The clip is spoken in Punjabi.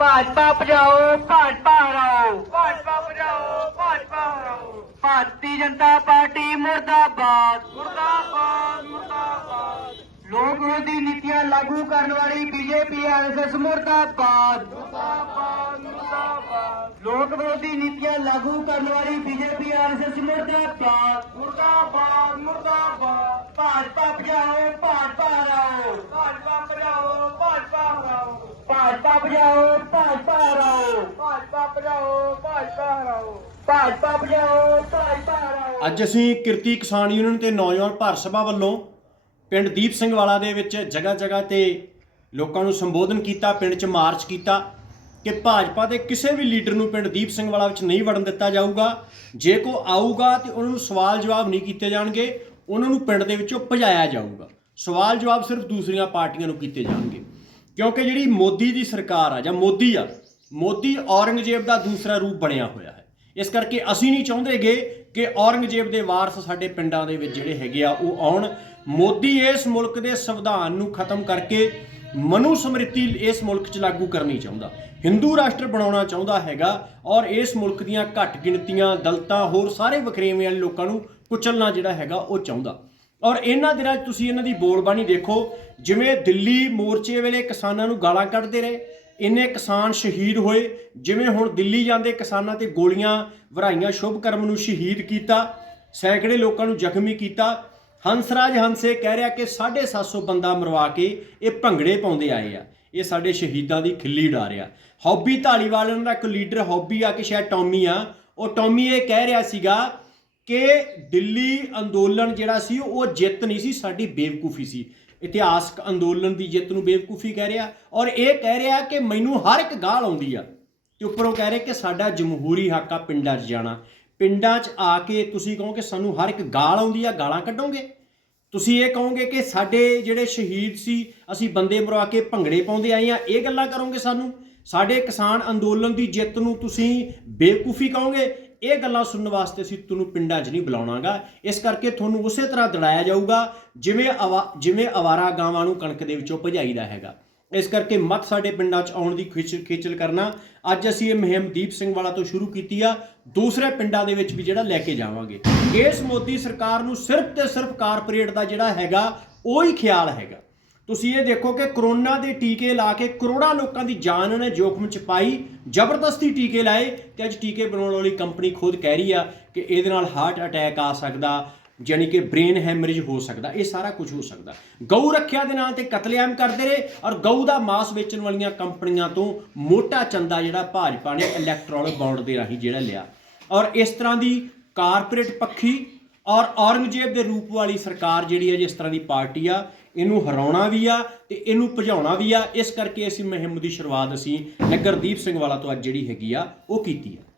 ਭਾਜਪਾ ਭਜਾਓ ਭਾਜਪਾ ਹਰਾਓ ਭਾਜਪਾ ਭਜਾਓ ਭਾਜਪਾ ਹਰਾਓ ਭਾਰਤੀ ਜਨਤਾ ਪਾਰਟੀ ਮੁਰਦਾਬਾਦ ਮੁਰਦਾਬਾਦ ਮੁਰਦਾਬਾਦ ਲੋਕ ਵਿਰੋਧੀ ਨੀਤੀਆਂ ਲਾਗੂ ਕਰਨ ਵਾਲੀ ਬੀਜੇਪੀ ਆਰਐਸਐਸ ਮੁਰਦਾਬਾਦ ਮੁਰਦਾਬਾਦ ਮੁਰਦਾਬਾਦ ਲੋਕ ਵਿਰੋਧੀ ਨੀਤੀਆਂ ਲਾਗੂ ਕਰਨ ਵਾਲੀ ਬੀਜੇਪੀ ਆਰਐਸਐਸ ਮੁਰਦਾਬਾਦ ਮੁਰਦਾਬਾਦ ਮੁਰਦਾਬਾਦ ਭਾਜਪਾ ਭਜਾਓ ਭਾਜਪਾ ਭਜਾਓ ਭਾਜਪਾ ਹਰਾਓ ਭਾਜਪਾ ਭਜਾਓ ਭਾਜਪਾ ਹਰਾਓ ਭਾਜਪਾ ਭਾਜਪਾ ਹਰਾਓ ਅੱਜ ਅਸੀਂ ਕਿਰਤੀ ਕਿਸਾਨ ਯੂਨੀਅਨ ਤੇ ਨੌਜਵਾਨ ਭਾਰਤ ਸਭਾ ਵੱਲੋਂ ਪਿੰਡ ਦੀਪ ਸਿੰਘ ਵਾਲਾ ਦੇ ਵਿੱਚ ਜਗ੍ਹਾ ਜਗ੍ਹਾ ਤੇ ਲੋਕਾਂ ਨੂੰ ਸੰਬੋਧਨ ਕੀਤਾ ਪਿੰਡ 'ਚ ਮਾਰਚ ਕੀਤਾ ਕਿ ਭਾਜਪਾ ਦੇ ਕਿਸੇ ਵੀ ਲੀਡਰ ਨੂੰ ਪਿੰਡ ਦੀਪ ਸਿੰਘ ਵਾਲਾ ਵਿੱਚ ਨਹੀਂ ਵੜਨ ਦਿੱਤਾ ਜਾਊਗਾ ਜੇ ਕੋ ਆਊਗਾ ਤੇ ਉਹਨਾਂ ਨੂੰ ਸਵਾਲ ਜਵਾਬ ਨਹੀਂ ਕੀਤੇ ਜਾਣਗੇ ਉਹਨਾਂ ਨੂੰ ਪਿੰਡ ਦੇ ਵਿੱਚੋਂ ਭਜਾਇਆ ਜਾਊਗਾ ਸਵਾਲ ਜਵਾਬ ਸਿਰਫ ਦੂਸਰੀਆਂ ਪਾਰਟੀਆਂ ਨੂੰ ਕੀਤੇ ਜਾਣਗੇ ਕਿਉਂਕਿ ਜਿਹੜੀ ਮੋਦੀ ਦੀ ਸਰਕਾਰ ਆ ਜਾਂ ਮੋਦੀ ਆ ਮੋਦੀ ਔਰੰਗਜ਼ੇਬ ਦਾ ਦੂਸਰਾ ਰੂਪ ਬਣਿਆ ਹੋਇਆ ਹੈ ਇਸ ਕਰਕੇ ਅਸੀਂ ਨਹੀਂ ਚਾਹੁੰਦੇਗੇ ਕਿ ਔਰੰਗਜ਼ੇਬ ਦੇ ਵਾਰਸ ਸਾਡੇ ਪਿੰਡਾਂ ਦੇ ਵਿੱਚ ਜਿਹੜੇ ਹੈਗੇ ਆ ਉਹ ਆਉਣ ਮੋਦੀ ਇਸ ਮੁਲਕ ਦੇ ਸੰਵਿਧਾਨ ਨੂੰ ਖਤਮ ਕਰਕੇ ਮਨੂ ਸਮ੍ਰਿਤੀ ਇਸ ਮੁਲਕ 'ਚ ਲਾਗੂ ਕਰਨੀ ਚਾਹੁੰਦਾ ਹਿੰਦੂ ਰਾਸ਼ਟਰ ਬਣਾਉਣਾ ਚਾਹੁੰਦਾ ਹੈਗਾ ਔਰ ਇਸ ਮੁਲਕ ਦੀਆਂ ਘੱਟ ਗਿਣਤੀਆਂ ਦਲਤਾਂ ਹੋਰ ਸਾਰੇ ਵਖਰੇਵੇਂ ਵਾਲੇ ਲੋਕਾਂ ਨੂੰ ਕੁਚਲਣਾ ਜਿਹੜਾ ਹੈਗਾ ਉਹ ਚਾਹੁੰਦਾ ਔਰ ਇਹਨਾਂ ਦਿਨਾਂ ਤੁਸੀਂ ਇਹਨਾਂ ਦੀ ਬੋਲਬਾਣੀ ਦੇਖੋ ਜਿਵੇਂ ਦਿੱਲੀ ਮੋਰਚੇ ਵੇਲੇ ਕਿਸਾਨਾਂ ਨੂੰ ਗਾਲਾਂ ਕੱਢਦੇ ਰਹੇ ਇੰਨੇ ਕਿਸਾਨ ਸ਼ਹੀਦ ਹੋਏ ਜਿਵੇਂ ਹੁਣ ਦਿੱਲੀ ਜਾਂਦੇ ਕਿਸਾਨਾਂ ਤੇ ਗੋਲੀਆਂ ਵਰਾਈਆਂ ਸ਼ੁਭ ਕਰਮ ਨੂੰ ਸ਼ਹੀਦ ਕੀਤਾ ਸੈਂਕੜੇ ਲੋਕਾਂ ਨੂੰ ਜ਼ਖਮੀ ਕੀਤਾ ਹੰਸਰਾਜ ਹੰਸੇ ਕਹਿ ਰਿਹਾ ਕਿ 750 ਬੰਦਾ ਮਰਵਾ ਕੇ ਇਹ ਭੰਗੜੇ ਪਾਉਂਦੇ ਆਏ ਆ ਇਹ ਸਾਡੇ ਸ਼ਹੀਦਾਂ ਦੀ ਖਿੱਲੀ ਉਡਾ ਰਿਹਾ ਹੌਬੀ ਧਾਲੀਵਾਲ ਦਾ ਇੱਕ ਲੀਡਰ ਹੌਬੀ ਆ ਕਿ ਸ਼ਾਇਦ ਟੌਮੀ ਆ ਉਹ ਟੌਮੀ ਇਹ ਕਹਿ ਰਿਹਾ ਸੀਗਾ ਕਿ ਦਿੱਲੀ ਅੰਦੋਲਨ ਜਿਹੜਾ ਸੀ ਉਹ ਜਿੱਤ ਨਹੀਂ ਸੀ ਸਾਡੀ ਬੇਵਕੂਫੀ ਸੀ ਇਤਿਹਾਸਕ ਅੰਦੋਲਨ ਦੀ ਜਿੱਤ ਨੂੰ ਬੇਵਕੂਫੀ ਕਹਿ ਰਿਹਾ ਔਰ ਇਹ ਕਹਿ ਰਿਹਾ ਕਿ ਮੈਨੂੰ ਹਰ ਇੱਕ ਗਾਲ ਆਉਂਦੀ ਆ ਤੇ ਉੱਪਰੋਂ ਕਹਿ ਰਿਹਾ ਕਿ ਸਾਡਾ ਜਮਹੂਰੀ ਹੱਕ ਆ ਪਿੰਡਾਂ 'ਚ ਜਾਣਾ ਪਿੰਡਾਂ 'ਚ ਆ ਕੇ ਤੁਸੀਂ ਕਹੋ ਕਿ ਸਾਨੂੰ ਹਰ ਇੱਕ ਗਾਲ ਆਉਂਦੀ ਆ ਗਾਲਾਂ ਕੱਢੋਗੇ ਤੁਸੀਂ ਇਹ ਕਹੋਗੇ ਕਿ ਸਾਡੇ ਜਿਹੜੇ ਸ਼ਹੀਦ ਸੀ ਅਸੀਂ ਬੰਦੇ ਮਰਵਾ ਕੇ ਭੰਗੜੇ ਪਾਉਂਦੇ ਆਏ ਆ ਇਹ ਗੱਲਾਂ ਕਰੋਗੇ ਸਾਨੂੰ ਸਾਡੇ ਕਿਸਾਨ ਅੰਦੋਲਨ ਦੀ ਜਿੱਤ ਨੂੰ ਤੁਸੀਂ ਬੇਵਕੂਫੀ ਕਹੋਗੇ ਇਹ ਗੱਲਾਂ ਸੁਣਨ ਵਾਸਤੇ ਅਸੀਂ ਤੁਹਾਨੂੰ ਪਿੰਡਾਂ 'ਚ ਨਹੀਂ ਬੁਲਾਉਣਾਗਾ ਇਸ ਕਰਕੇ ਤੁਹਾਨੂੰ ਉਸੇ ਤਰ੍ਹਾਂ ਦੜਾਇਆ ਜਾਊਗਾ ਜਿਵੇਂ ਜਿਵੇਂ ਅਵਾਰਾ ਗਾਵਾਂ ਨੂੰ ਕਣਕ ਦੇ ਵਿੱਚੋਂ ਭਜਾਈਦਾ ਹੈਗਾ ਇਸ ਕਰਕੇ ਮਤ ਸਾਡੇ ਪਿੰਡਾਂ 'ਚ ਆਉਣ ਦੀ ਖਿੱਚ ਖੇਚਲ ਕਰਨਾ ਅੱਜ ਅਸੀਂ ਇਹ ਮਹਿਮ ਦੀਪ ਸਿੰਘ ਵਾਲਾ ਤੋਂ ਸ਼ੁਰੂ ਕੀਤੀ ਆ ਦੂਸਰੇ ਪਿੰਡਾਂ ਦੇ ਵਿੱਚ ਵੀ ਜਿਹੜਾ ਲੈ ਕੇ ਜਾਵਾਂਗੇ ਇਸ ਮੋਦੀ ਸਰਕਾਰ ਨੂੰ ਸਿਰਫ ਤੇ ਸਿਰਫ ਕਾਰਪੋਰੇਟ ਦਾ ਜਿਹੜਾ ਹੈਗਾ ਉਹੀ ਖਿਆਲ ਹੈਗਾ ਤੁਸੀਂ ਇਹ ਦੇਖੋ ਕਿ ਕਰੋਨਾ ਦੇ ਟੀਕੇ ਲਾ ਕੇ ਕਰੋੜਾਂ ਲੋਕਾਂ ਦੀ ਜਾਨ ਉਹਨੇ ਜੋਖਮ ਚ ਪਾਈ ਜ਼ਬਰਦਸਤੀ ਟੀਕੇ ਲਾਏ ਤੇ ਅੱਜ ਟੀਕੇ ਬਣਾਉਣ ਵਾਲੀ ਕੰਪਨੀ ਖੁਦ ਕਹਿ ਰਹੀ ਆ ਕਿ ਇਹਦੇ ਨਾਲ ਹਾਰਟ ਅਟੈਕ ਆ ਸਕਦਾ ਜਾਨੀ ਕਿ ਬ੍ਰੇਨ ਹੈਮਰੇਜ ਹੋ ਸਕਦਾ ਇਹ ਸਾਰਾ ਕੁਝ ਹੋ ਸਕਦਾ ਗਊ ਰੱਖਿਆ ਦੇ ਨਾਂ ਤੇ ਕਤਲੇਆਮ ਕਰਦੇ ਰਹੇ ਔਰ ਗਊ ਦਾ ਮਾਸ ਵੇਚਣ ਵਾਲੀਆਂ ਕੰਪਨੀਆਂ ਤੋਂ ਮੋਟਾ ਚੰਦਾ ਜਿਹੜਾ ਭਾਜਪਾ ਨੇ ਇਲੈਕਟ੍ਰੋਨਿਕ ਬੌਂਡ ਦੇ ਰਾਹੀਂ ਜਿਹੜਾ ਲਿਆ ਔਰ ਇਸ ਤਰ੍ਹਾਂ ਦੀ ਕਾਰਪੋਰੇਟ ਪੱਖੀ ਔਰ ਔਰੰਗਜ਼ੇਬ ਦੇ ਰੂਪ ਵਾਲੀ ਸਰਕਾਰ ਜਿਹੜੀ ਹੈ ਜਿਸ ਤਰ੍ਹਾਂ ਦੀ ਪਾਰਟੀ ਆ ਇਹਨੂੰ ਹਰਾਉਣਾ ਵੀ ਆ ਤੇ ਇਹਨੂੰ ਭਜਾਉਣਾ ਵੀ ਆ ਇਸ ਕਰਕੇ ਅਸੀਂ ਮੁਹਿੰਮ ਦੀ ਸ਼ੁਰੂਆਤ ਅਸੀਂ ਨਗਰਦੀਪ ਸਿੰਘ ਵਾਲਾ ਤੋਂ ਅੱਜ ਜਿਹੜੀ ਹੈਗੀ ਆ ਉਹ ਕੀਤੀ ਆ